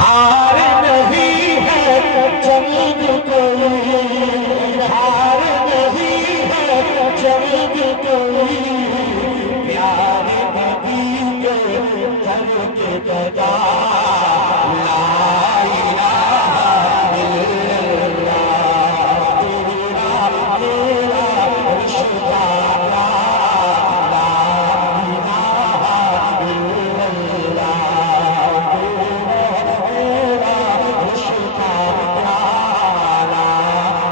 हार नहीं है जंग कोई, हार नहीं है जंग कोई, प्यारे नबी के दर के गदा ला इलाहा इल्लल्लाह, तेरा मेरा रिश्ता ला इलाहा इल्लल्लाह, तेरा मेरा रिश्ता ला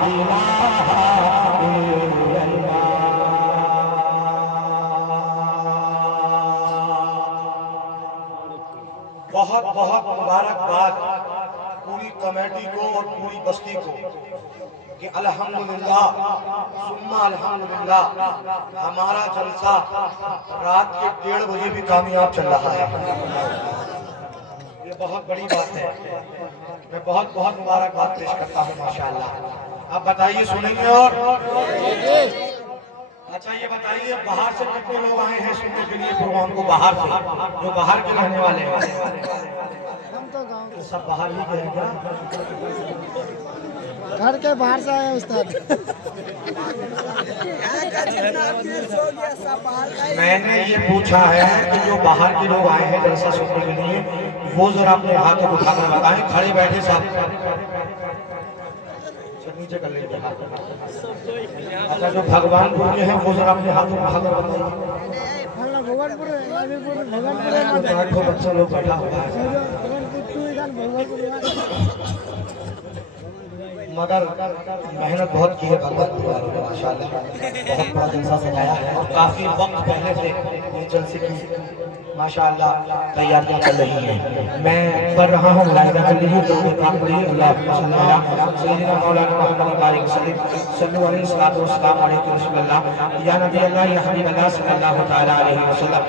इलाहा इल्लल्लाह। बहुत बहुत मुबारकबाद पूरी कमेटी को और पूरी बस्ती को कि अल्हम्दुलिल्लाह सुम्मा अल्हम्दुलिल्लाह हमारा जलसा रात के 1:30 बजे भी कामयाब चल रहा है। ये बहुत बड़ी बात है। मैं बहुत बहुत मुबारकबाद पेश करता हूँ माशाअल्लाह। अब बताइए, सुनेंगे? और अच्छा ये बताइए, बाहर से कितने लोग आए हैं सुनने के लिए प्रोग्राम को? बाहर से, जो बाहर के रहने वाले हैं। हम तो गाँव तो सब बाहर ही गए क्या? घर के बाहर से आए उस्ताद। मैंने ये पूछा है कि जो बाहर के लोग आए हैं जलसा सुनने के लिए, वो जरा अपने हाथ उठाकर बताएं। खड़े बैठे सब नीचे कर लेंगे हाथ। अच्छा जो भगवानपुर के हैं वो जरा अपने हाथ उठाकर बताइए। भगवानपुर बच्चा लोग बैठा हुआ है, मगर मेहनत बहुत की है भगवानपुर वालों ने माशाल्लाह। बहुत बड़ा जलसा सजाया है और काफी वक्त पहले से इस जलसे की माशाल्लाह तैयारियां चल रही हैं। मैं पढ़ रहा हूँ लाइला अल्लाह सल्लल्लाहु मौलाना मोहम्मद बारिक सल्लल्लाहु अलैहि वसल्लम अलैहि रसूलुल्लाह या नबी अल्लाह या हबीब अल्लाह सल्लल्लाहु तआला अलैहि वसल्लम।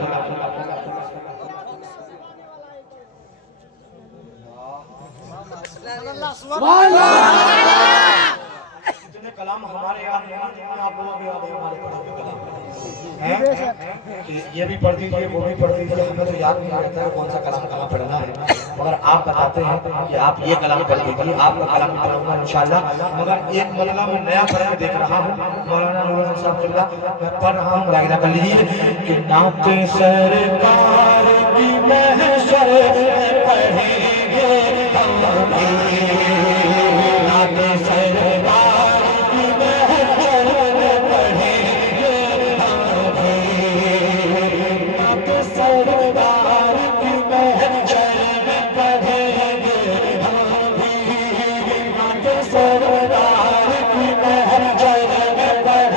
जितने कलाम हमारे याद हैं आप लोगों के याद है हमारे पढ़े कलाम हैं। ये भी पढ़ दीजिए, वो भी पढ़ दीजिए। हमें तो याद नहीं रहता है कौन सा कलाम कहाँ पढ़ना है, मगर आप बताते हैं कि आप ये कलाम पढ़ दीजिए, आपका कलाम भी पढ़ूंगा इंशाल्लाह। मगर एक मसला मैं नया पढ़ के देख रहा हूँ, मौलाना नूरुल साहब चिल्ला मैं पढ़ रहा हूँ, मुलाहिजा कर लीजिए कि नाते सरकार की महशर में पढ़ेंगे हम भी, नाते सरकार की महशर में पढ़ेंगे हम भी, नाते सरकार की महशर में पढ़ेंगे हम भी, नाते सरकार की महशर में पढ़ेंगे हम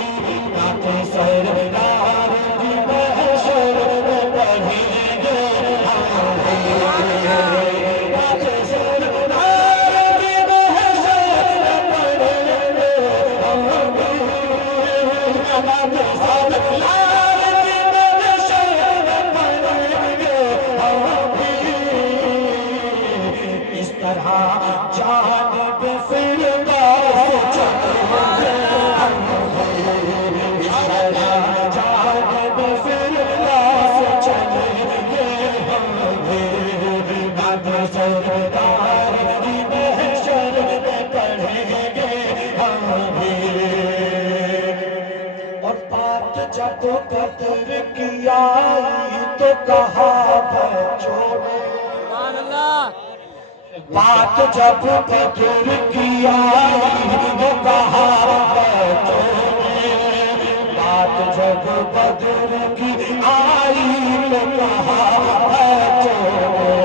भी, नाते सरकार की महशर में पढ़ेंगे हम भी, नाते सरकार की महशर में पढ़ेंगे हम भी, नाते सरकार की महशर में पढ़ेंगे हम भी। इस तरह जानिब फिरदौस चलेंगे हम भी, इस तरह जानिब फिरदौस चलेंगे हम भी, नाते सरकार की महशर में पढ़ेंगे हम भी। और बात जब कदर की आई तो कहा बच्चों ने, बात जब कदर की आई तो कहा बच्चों ने, बात जब कदर की आई तो कहा बच्चों ने,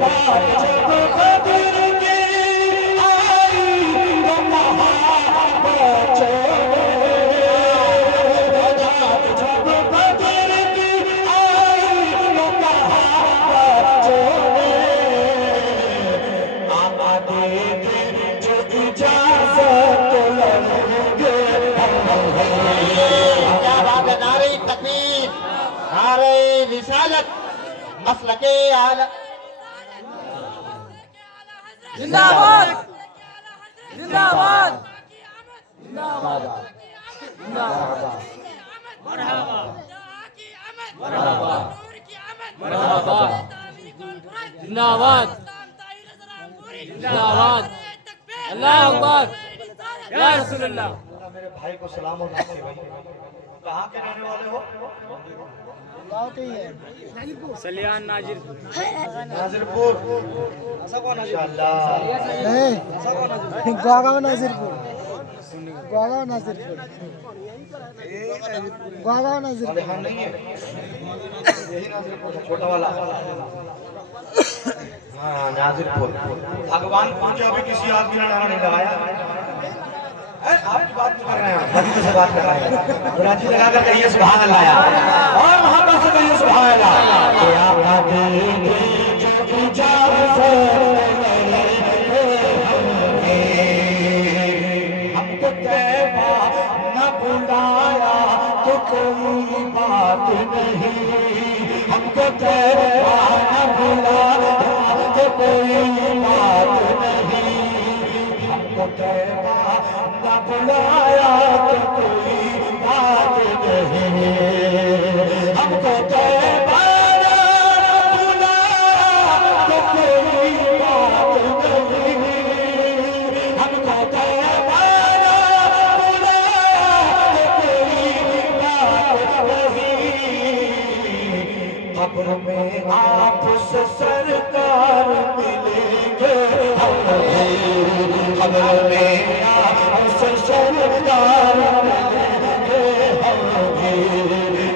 बात जब कदर की आई तो कहा बच्चों ने, बात जब कदर की आई तो कहा बच्चों ने, आका दे दे जो इजाजत लेंगे हम भी। क्या बात है, नारे तकबीर, नारे रिसालत, मसलके आला जिंदाबाद जिंदाबाद जिंदाबाद मरहबा मरहबा मरहबा जिंदाबाद जिंदाबाद अल्लाह अकबर या रसूलुल्लाह। मेरे भाई को सलाम और नमस्ते भाई। कहाँ के रहने वाले हो? गाँव के ही है। सलियान नाजिर नाजिरपुर। माशाअल्लाह। गाँव नाजिरपुर, गाँव नाजिरपुर, गाँव नाजिरपुर। हाँ नहीं है, यही नाजिरपुर है, छोटा वाला। हाँ नाजिरपुर। भगवान को क्या अभी किसी आदमी ने नारा नहीं लगाया? आपकी बात नहीं कर रहे हैं, हकीकत से बात कर रहे हैं। राजी लगा कर कहिए सुभान अल्लाह और मोहब्बत से कहिए सुभान अल्लाह। हमको तैबा न बुलाया तो कोई बात नहीं, हमको तैबा न बुलाया तो कोई बात नहीं, हमको तैबा न बुलाया तो कोई बात नहीं, हमको तैबा न बुलाया तो कोई बात नहीं, हमको तैबा न बुलाया तो कोई बात नहीं। कब्र में आपसे सरकार मिलेंगे, कब्र में आपसे सरकार मिलेंगे,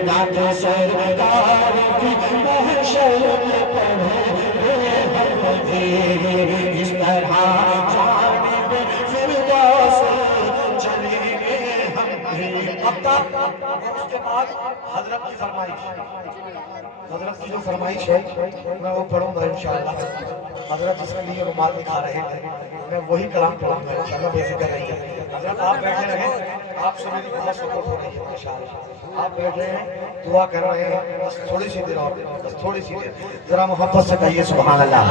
नाथ सरकार की महशर में पढ़ेंगे, इस तरह जानिब फिरदौस चलेंगे हम भी। अब तक उसके बाद हजरत की फरमाइश, हजरत की जो फरमाइश है मैं वो पढ़ूंगा इंशाअल्लाह। हजरत जिसके लिए रुमाल दिखा रहे हैं मैं वही कलाम पढ़ूंगा इंशाअल्लाह, बेफिक्र रहिए। हजरत आप बैठे रहे, आपसे मेरी बहुत सपोर्ट हो रही है इंशाअल्लाह। आप बैठ रहे हैं, दुआ कर रहे हैं, बस थोड़ी सी देर और, बस थोड़ी सी देर, जरा मोहब्बत से कहिए सुभान अल्लाह।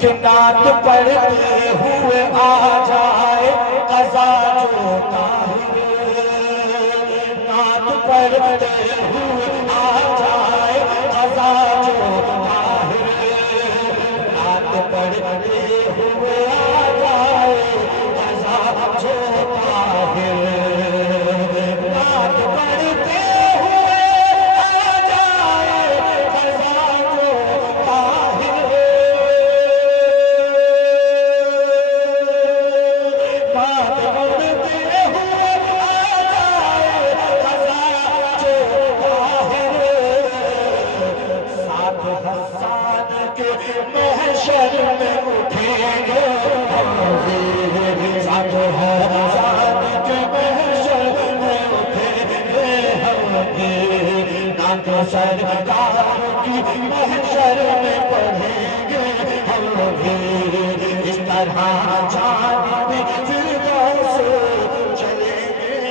कि नात पढ़ते हुए आ जाए कज़ा जो नात पढ़ते हुए आ जाए कज़ा जो नात पढ़ते हुए आ जाए कज़ा जो नात पढ़ते हुए आ जाए कज़ा जो नात पढ़ते हुए आ जाए कज़ा जो साथ हसन के महशर में उठेंगे, साथ हसन के महशर में उठेंगे, नाथ सरकार की महशर में पढ़ेंगे हम भी, इस तरह जानिब फिरदौस चलेंगे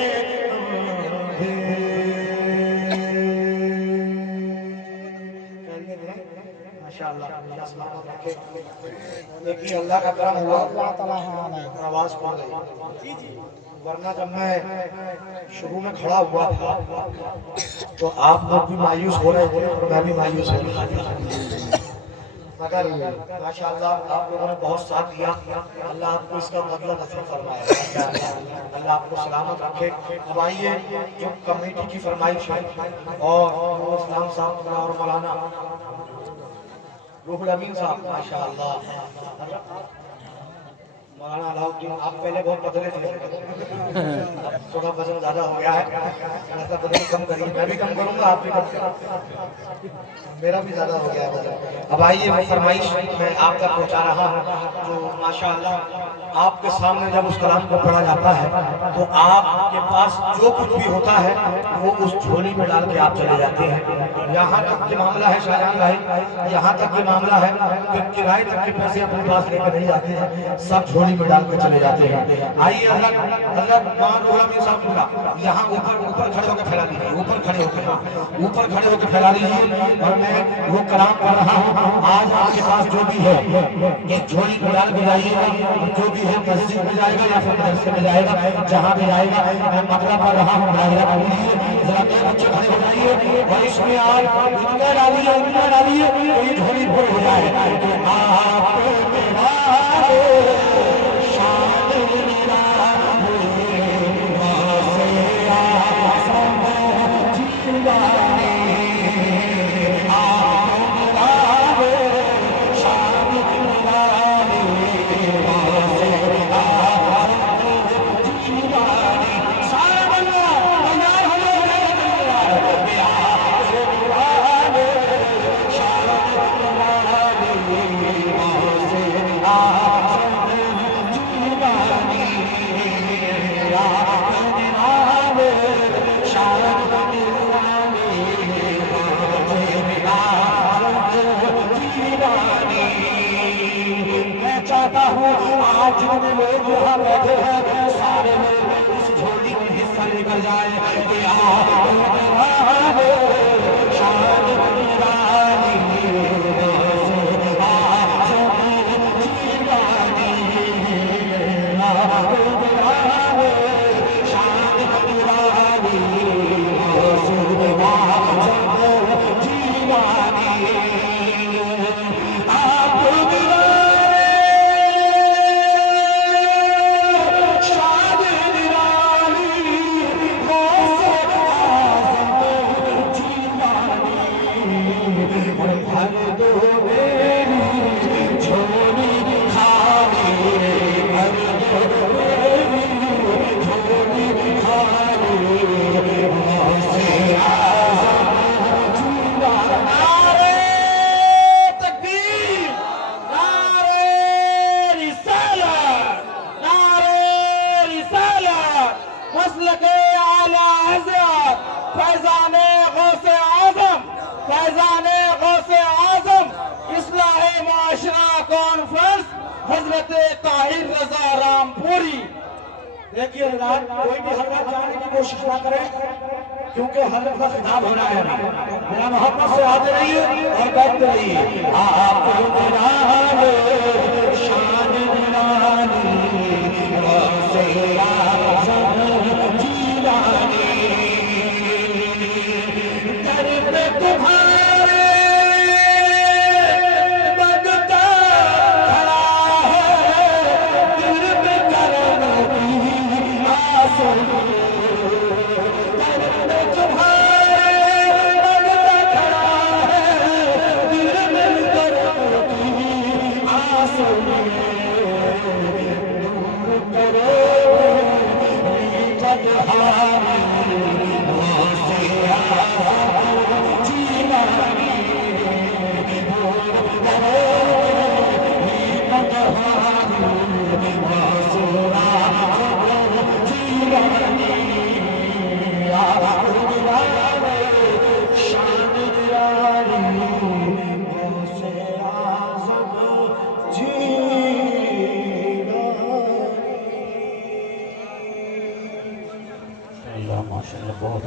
माशाअल्लाह। देखिए अल्लाह का करम हुआ, अल्लाह ताला है आवाज पड़ गई, वरना जब मैं शुरू में खड़ा हुआ था तो आप लोग भी मायूस हो रहे थे और मैं भी मायूस हो रहा था, मगर माशाअल्लाह आप लोगों ने बहुत साथ दिया। अल्लाह आपको इसका बदला नसीब फरमाए, अल्लाह आपको सलामत रखे। अब आइए जो कमेटी की फरमाइश है और वो इस्लाम साहब और मौलाना रूहुल अमीन साहब माशाअल्लाह, मौलाना अलाउद्दीन आप पहले बहुत पतले थे, थोड़ा वजन ज्यादा हो गया है, ऐसा वजन कम करिए, मैं भी कम करूंगा, आप भी कम करिए, मेरा भी ज्यादा हो गया है वजन। अब आइए वो फरमाइश मैं आप तक पहुंचा रहा हूँ जो माशाअल्लाह आपके सामने जब उस कलाम को पढ़ा जाता है तो आपके पास जो कुछ भी होता है वो उस झोली में डाल के आप चले जाते हैं। यहाँ तक के मामला है शाहजहां भाई, यहाँ तक के मामला है कि किराए तक के पैसे अपने पास लेकर नहीं जाते हैं, सब झोली में डाल के चले जाते हैं। आइए हजरत यहाँ ऊपर खड़े होकर फैला लीजिए, ऊपर खड़े होकर फैला लीजिए और मैं वो कलाम पढ़ रहा हूँ। आज आपके पास जो भी है इस झोली में डाल के जाइएगा, जो भी है मस्जिद में जाएगा या फिर मदरसे में जाएगा, जहाँ भी जाएगा मैं मतलब पढ़ रहा हूँ, जरा के बच्चे खड़े हो जाइए और इसमें आप उतना डालिए तो ये झोली भर हो जाए आप मेरा शान निराले से आसम जीवानी चाहता हूँ आज जितने लोग यहाँ बैठे हैं सारे लोग इस झोली में हिस्सा लेकर जाए हजरत ताहिर रजा रामपुरी। देखिए कोई भी हजरत जाने की कोशिश ना करे क्योंकि हजरत का खिताब हो रहा है। मेरा मोहब्बत से आते रहिए और बैठते रहिए। आप शान निराली से आज़म जीवानी दर्द तुम्हारे माशाअल्लाह बहुत